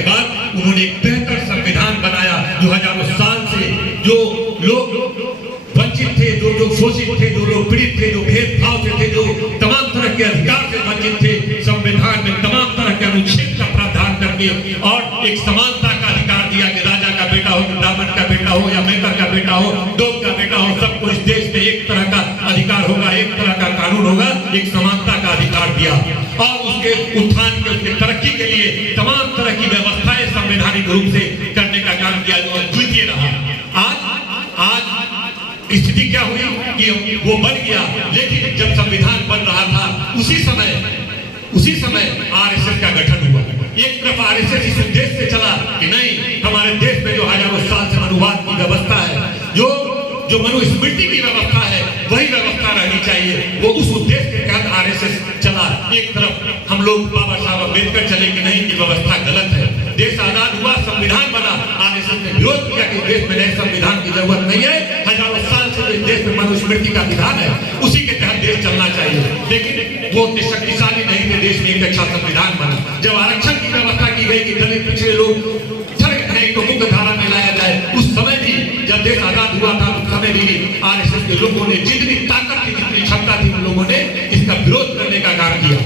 के बाद उन्होंने एक बेहतर संविधान बनाया जो हजारों साल से जो लोग वंचित थे, जो लोग शोषित थे, जो लोग पीड़ित थे, जो भेदभाव से थे, जो तमाम तरह के अधिकार से वंचित थे, संविधान में तमाम तरह के अनुच्छेद का प्रावधान करके और एक समानता का अधिकार दिया कि राजा का बेटा हो, ब्राह्मण का बेटा हो या मेहता का बेटा हो, डोम का बेटा हो, सबको इस देश में एक तरह का अधिकार होगा, एक तरह का कानून होगा, एक समानता का अधिकार दिया। और उसके उत्थान के, उसके तरक्की के लिए तमाम तरह की व्यवस्थाएं संवैधानिक रूप से करने का काम किया जो अद्वितीय रहा। आज स्थिति क्या हुई कि वो बन गया, लेकिन जब संविधान बन रहा था उसी समय आरएसएस का गठन हुआ। एक तरफ आरएसएस इस उद्देश्य से चला कि नहीं, हमारे देश में जो हजारों साल से मनुवाद की व्यवस्था है, जो मनुस्मृति की व्यवस्था है, वही व्यवस्था रहनी चाहिए। वो उस उद्देश्य के तहत आरएसएस चला। एक तरफ हम लोग बाबा साहब अम्बेडकर चले कि नहीं, की व्यवस्था गलत है, देश आजाद हुआ, संविधान बना, आरएसएस ने विरोध किया कि देश में नए संविधान की जरूरत नहीं है, हजारों साल से इस देश में मनुस्मृति का विधान है, उसी के तहत देश चलना चाहिए। लेकिन वो उतने शक्तिशाली नहीं थे, देश में एक अच्छा संविधान बना। जब आरक्षण की व्यवस्था की गई कि दलित पिछड़े लोग को मुख्य धारा में लाया जाए, उस समय भी जब देश आजाद हुआ था, उस समय भी आरएसएस के लोगों ने जितनी ताकत थी, जितनी क्षमता थी, उन लोगों ने इसका विरोध करने का काम किया।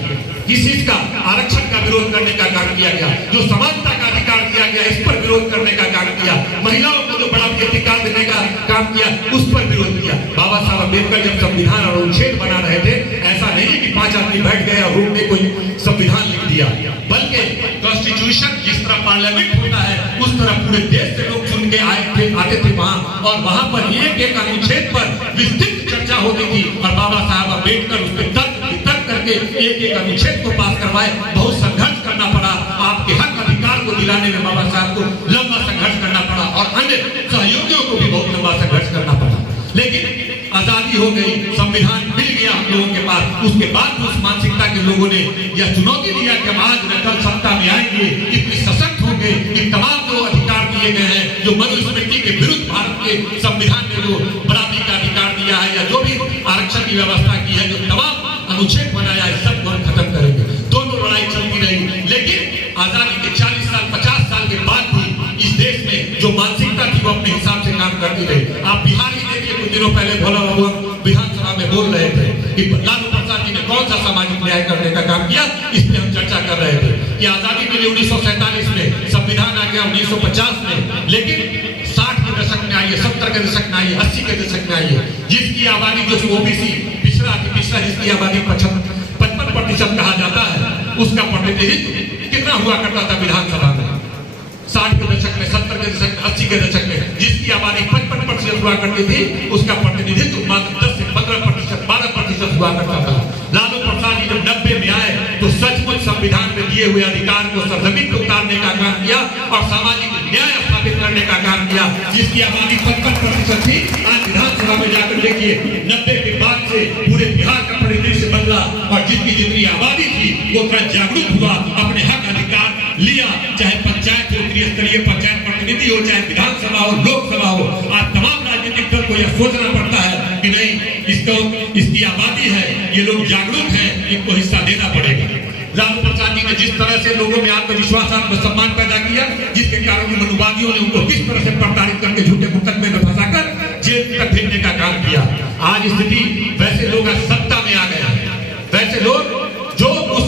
इस चीज का, आरक्षण का विरोध करने का काम किया गया, जो समानता का अधिकार दिया गया, इस पर विरोध करने का काम किया, महिलाओं को जो बड़ा अधिकार देने का काम किया, उस पर विरोध किया। बाबा साहब अम्बेडकर जब संविधान और अनुच्छेद बना रहे थे, ऐसा नहीं कि 5 आदमी बैठ गए और रूम में कोई संविधान लिख दिया, बल्कि कॉन्स्टिट्यूशन जिस तरह पार्लियामेंट होता है, उस तरह पूरे देश से लोग सुन के आते थे वहां, और वहां पर एक अनुच्छेद पर विस्तृत चर्चा होती थी, और बाबा साहब अम्बेडकर उसके तर्क करके एक अनुच्छेद को पास करवाए। बहुत संघर्ष करना पड़ा, आपके हक अधिकार को दिलाने में बाबा साहब को लंबा संघर्ष करना पड़ा, और अन्य सहयोगियों को भी बहुत लंबा संघर्ष करना पड़ा। लेकिन आजादी हो गई, संविधान मिल गया हम लोगों के पास। उसके बाद उस मानसिकता के लोगों ने यह चुनौती दिया कि हम आज कल सत्ता में आएंगे, इतने सशक्त होंगे, इन तमाम जो अधिकार दिए गए हैं, जो मनुस्मृति के विरुद्ध भारत के संविधान ने जो बराबरी का अधिकार दिया है, या जो भी आरक्षण की व्यवस्था की है, जो तमाम अनुच्छेद बनाया है, सब हम खत्म करेंगे। दोनों लड़ाई चलती रही, लेकिन आजादी के 40 साल 50 साल के बाद भी इस देश में जो मानसिकता थी वो अपने हिसाब से काम करती रही। आप बिहार ही देखिए, कुछ दिनों पहले भोला बाबू विधानसभा में बोल रहे थे कि लालू प्रसाद जी ने कौन सा सामाजिक न्याय करने का काम किया, इस पे हम चर्चा कर रहे थे कि आजादी मिली 1947 में, संविधान आ गया 1950 में, लेकिन 60 के दशक में आइए, 70 के दशक में आइए, 80 के दशक में आइए, जिसकी आबादी जो ओबीसी पिछड़ा जिसकी आबादी 55% कहा जाता है, उसका प्रतिनिधित्व कितना हुआ करता था विधानसभा में? 60 के दशक में, 70 के दशक में, 80 के दशक में, जिसकी आबादी 55% हुआ करती थी, उसका प्रतिनिधित्व मात्र 10 से 15%, 12% हुआ करता था। लालू प्रसाद जी जब 90 में आए तो सचमुच संविधान में दिए हुए अधिकार को सर्वजनिक को उतारने का काम किया और सामाजिक न्याय स्थापित करने का काम किया, जिसकी आबादी 55% थी। आज विधानसभा में जाकर देखिए, 90 के बाद से पूरे बिहार का परिदृश्य बदला, और जितनी जितनी आबादी थी वो थोड़ा जागरूक हुआ, अपने हक अधिकार लिया, चाहे पंचायत हो, त्रिस्तरीय पंचायत प्रतिनिधि हो, चाहे विधानसभा हो, लोकसभा हो। आज तमाम राजनीतिक दल को यह सोचना पड़ता है कि नहीं, इसकी आबादी है, ये लोग जागरूक हैं, इनको हिस्सा देना पड़ेगा। लालू प्रसाद जी ने जिस तरह से लोगों में आत्मविश्वास, आत्मसम्मान पैदा किया, जिसके कारण मनुवादियों ने उनको किस तरह से प्रताड़ित करके झूठे मुकदमे में फंसाकर जेल तक भेजने का काम किया। आज स्थिति, वैसे लोग आज सत्ता में आ गए हैं, वैसे लोग जो उस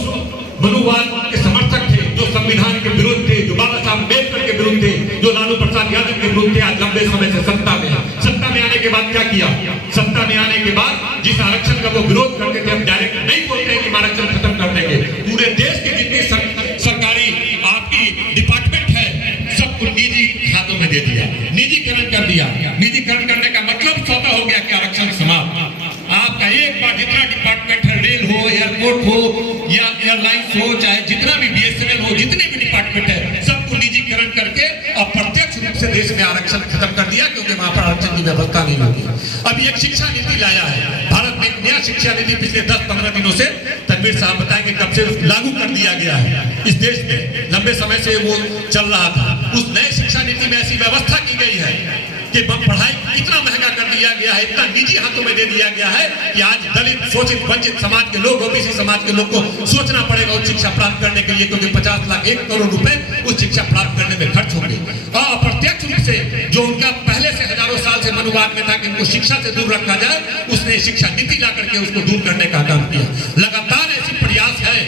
मनुवाद के समर्थक थे, जो संविधान के विरुद्ध थे, जो बाबा साहब अम्बेडकर के विरुद्ध थे, जो लालू प्रसाद यादव के विरुद्ध थे, आज लंबे समय से सत्ता में है। सत्ता में आने के बाद क्या किया? सत्ता में आने के बाद जिस आरक्षण का वो विरोध करते थे, हम डायरेक्ट नहीं बोलते हैं कि आरक्षण खत्म कर देंगे। पूरे देश के जितनी सरकारी आपकी डिपार्टमेंट है, सबको निजी हाथों में दे दिया, निजीकरण कर दिया। निजीकरण करने का मतलब सौदा हो गया कि आरक्षण समाप्त। आपका एक बार जितना डिपार्टमेंट है, रेल हो, एयरपोर्ट हो या एयरलाइंस हो, चाहे जितना भी बीएसएनएल हो, जितने भी डिपार्टमेंट है, सबको निजीकरण करके अप्रत्यक्ष रूप से देश में आरक्षण खत्म कर दिया, क्योंकि वहां पर आरक्षण की व्यवस्था नहीं होगी। अभी एक शिक्षा नीति लाया है, भारत में एक नया शिक्षा नीति पिछले 10-15 दिनों से तनवीर साहब बताएंगे कब से लागू कर दिया गया है इस देश में। लंबे समय से वो चल रहा था। उस नए शिक्षा नीति में ऐसी व्यवस्था की गई है कि पढ़ाई इतना महंगा कर दिया गया है, इतना निजी हाथों में दे दिया गया है कि आज दलित, शोषित, वंचित समाज के लोग, ओबीसी समाज के लोग को सोचना पड़ेगा उच्च शिक्षा प्राप्त करने के लिए, क्योंकि 50 लाख 1 करोड़ रुपए उच्च शिक्षा प्राप्त करने में खर्च होंगे। और अप्रत्यक्ष रूप से जो उनका पहले से हजारों साल से मनुवाद में था कि उनको शिक्षा से दूर रखा जाए, उसने शिक्षा नीति ला करके उसको दूर करने का काम किया। लगातार ऐसी प्रयास है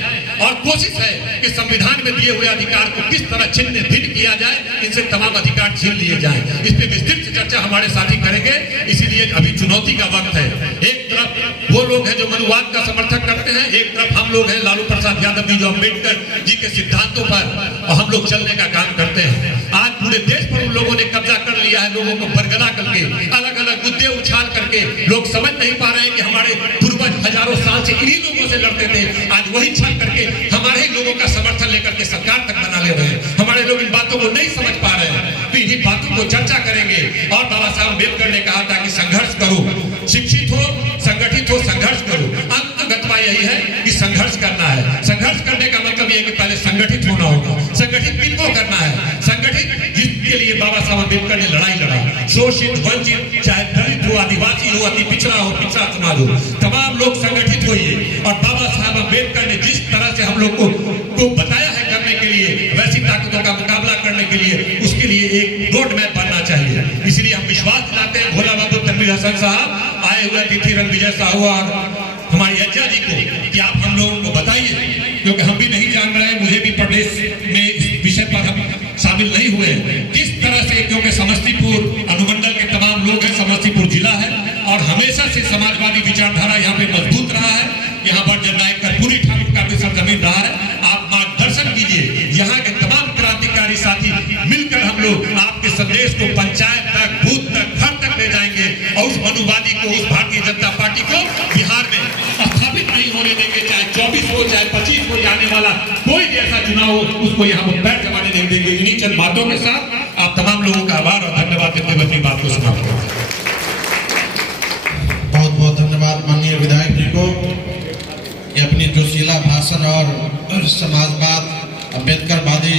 और कोशिश है कि संविधान में दिए हुए अधिकार को किस तरह छिन्न भिन्न किया जाए, इनसे तमाम अधिकार छीन लिए जाए। इस पर विस्तृत चर्चा हमारे साथी करेंगे, इसीलिए अभी चुनौती का वक्त है। एक तरफ वो लोग हैं जो मनुवाद का समर्थन करते हैं, एक तरफ हम लोग हैं लालू प्रसाद यादव जी जो अम्बेडकर जी के सिद्धांतों पर हम लोग चलने का काम करते हैं। आज पूरे देश पर उन लोगों ने कब्जा कर लिया है, लोगों को बरगला करके अलग अलग मुद्दे उछाल करके। लोग समझ नहीं पा रहे हैं कि हमारे पूर्वज हजारों साल से इन्हीं लोगों से लड़ते थे, आज वही छल करके हमारे ही लोगों का समर्थन लेकर के सरकार तक बना ले रहे हैं। हमारे लोग इन बातों को नहीं समझ पा रहे हैं, तो इन्हीं बातों को चर्चा करेंगे। और बाबा साहब अम्बेडकर ने कहा था कि संघर्ष करो, शिक्षित हो, संगठित हो, संघर्ष करो। अंतगतवा यही है कि संघर्ष करना है। संघर्ष करने का मतलब यह है कि पहले संगठित होना होगा। संगठित किनको करना है? संगठित जिसके लिए बाबा साहब अम्बेडकर ने लड़ाई लड़ा, शोषित, वंचित, चाहे दलित हो, आदिवासी हो, अति पिछड़ा हो, पिछड़ा समाज हो, तमाम लोग संगठित होइए। और बाबा साहब अम्बेडकर ने जिस तरह से हम लोग को बताया है करने के लिए, वैसी ताकतों का मुकाबला करने के लिए, उसके लिए एक रोड मैप बनना चाहिए। इसलिए हम विश्वास दिलाते हैं भोला बाबू तनवीर हसन साहब आए हुए अतिथि रणविजय साहू और हमारी अज्जा जी को कि आप हम लोगों को बताइए, क्योंकि हम भी नहीं जान रहे हैं, मुझे भी प्रदेश में इस विषय पर हम शामिल नहीं हुए, किस तरह से, क्योंकि समस्तीपुर अनुमंडल के तमाम लोग हैं, समस्तीपुर जिला है और हमेशा से समाजवादी विचारधारा यहाँ पे मजबूत रहा है। यहाँ पर जननायक कर्पूरी ठाकुर का भी सरजमीन रहा है। आप मार्गदर्शन कीजिए, यहाँ के तमाम क्रांतिकारी साथी मिलकर हम लोग आपके संदेश को पंचायत तक, बूथ तक, घर तक ले जाएंगे और उस मनुवादी को, उस भारतीय जनता पार्टी को बिहार में स्थापित नहीं होने देंगे। चाहे 24 हो, चाहे 25 हो, जाने वाला कोई भी ऐसा चुनाव हो, उसको यहाँ पर पैर जमाने नहीं देंगे। इन्हीं चंद बातों के साथ आप तमाम लोगों का आभार और धन्यवाद देते हुए अपनी बात को समाप्त करते हैं। बहुत बहुत धन्यवाद माननीय विधायक जी को कि अपनी जोशीला भाषण और समाजवाद, अम्बेडकरवादी